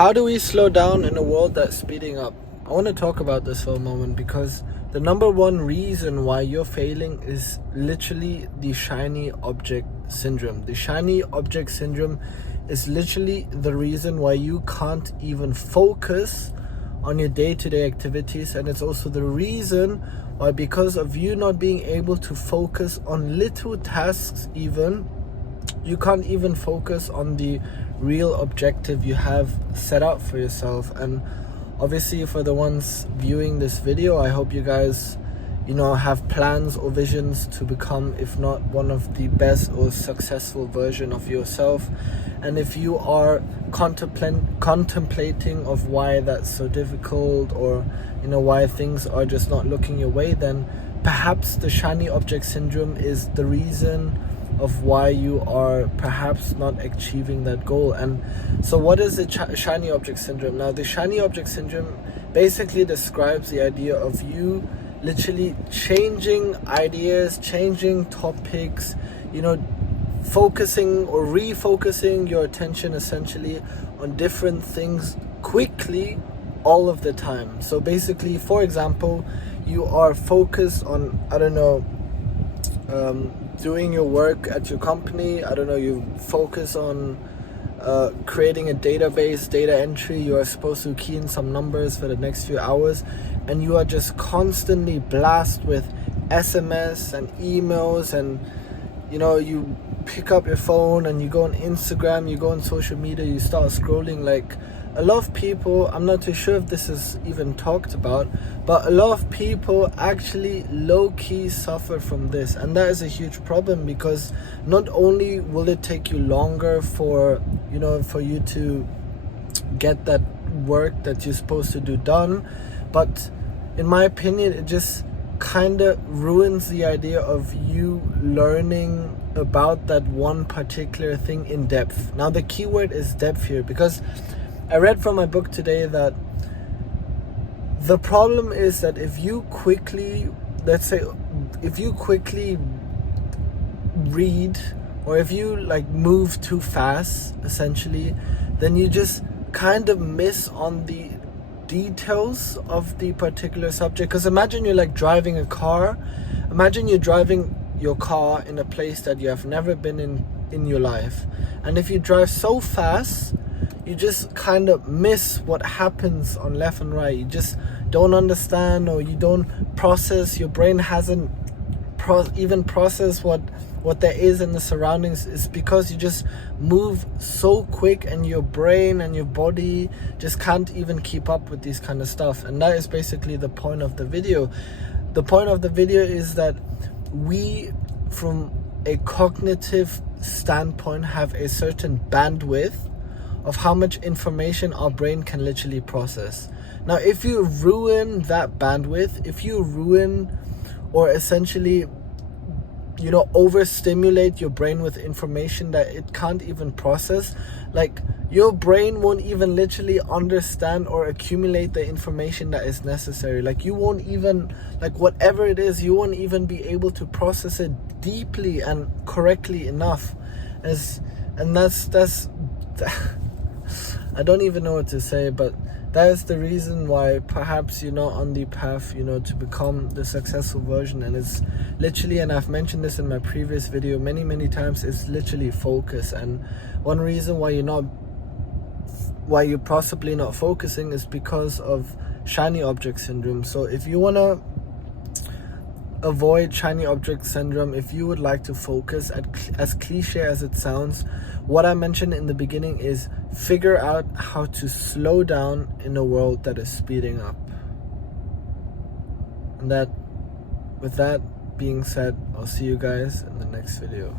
How do we slow down in a world that's speeding up? I want to talk about this for a moment because the number one reason why you're failing is literally the shiny object syndrome. The shiny object syndrome is literally the reason why you can't even focus on your day-to-day activities, and it's also the reason why, because of you not being able to focus on little tasks even, you can't even focus on the real objective you have set out for yourself. And obviously, for the ones viewing this video, I hope you guys have plans or visions to become, if not one of the best or successful version of yourself. And if you are contemplating of why that's so difficult, or why things are just not looking your way, then perhaps the shiny object syndrome is the reason of why you are perhaps not achieving that goal. And so what is the shiny object syndrome? Now, the shiny object syndrome basically describes the idea of you literally changing ideas, changing topics, focusing or refocusing your attention essentially on different things quickly all of the time. So basically, for example, you are focused on, doing your work at your company. You focus on creating a database, data entry. You are supposed to key in some numbers for the next few hours, and you are just constantly blasted with SMS and emails, and you pick up your phone and you go on Instagram, you go on social media, you start scrolling. Like, a lot of people, I'm not too sure if this is even talked about, but a lot of people actually low-key suffer from this. And that is a huge problem, because not only will it take you longer for you to get that work that you're supposed to do done, but in my opinion, it just kind of ruins the idea of you learning about that one particular thing in depth. Now, the key word is depth here, because I read from my book today that the problem is that if you quickly read, or if you move too fast essentially, then you just kind of miss on the details of the particular subject. Because imagine you're driving a car. Imagine you're driving your car in a place that you have never been in your life, and if you drive so fast, you just kind of miss what happens on left and right. You just don't understand, or you don't process. Your brain hasn't even processed what there is in the surroundings. Is because you just move so quick, and your brain and your body just can't even keep up with these kind of stuff. And that is basically the point of the video. The point of the video is that we, from a cognitive standpoint, have a certain bandwidth of how much information our brain can literally process. Now, if you ruin that bandwidth, if you ruin or essentially overstimulate your brain with information that it can't even process, your brain won't even literally understand or accumulate the information that is necessary. You won't even, whatever it is, you won't even be able to process it deeply and correctly enough. And that's I don't even know what to say, but that is the reason why perhaps you're not on the path, to become the successful version. And it's literally, and I've mentioned this in my previous video many times, it's literally focus. And one reason why you're possibly not focusing is because of shiny object syndrome. So if you want to avoid shiny object syndrome, if you would like to focus, as cliche as it sounds, what I mentioned in the beginning is figure out how to slow down in a world that is speeding up. And with that being said, I'll see you guys in the next video.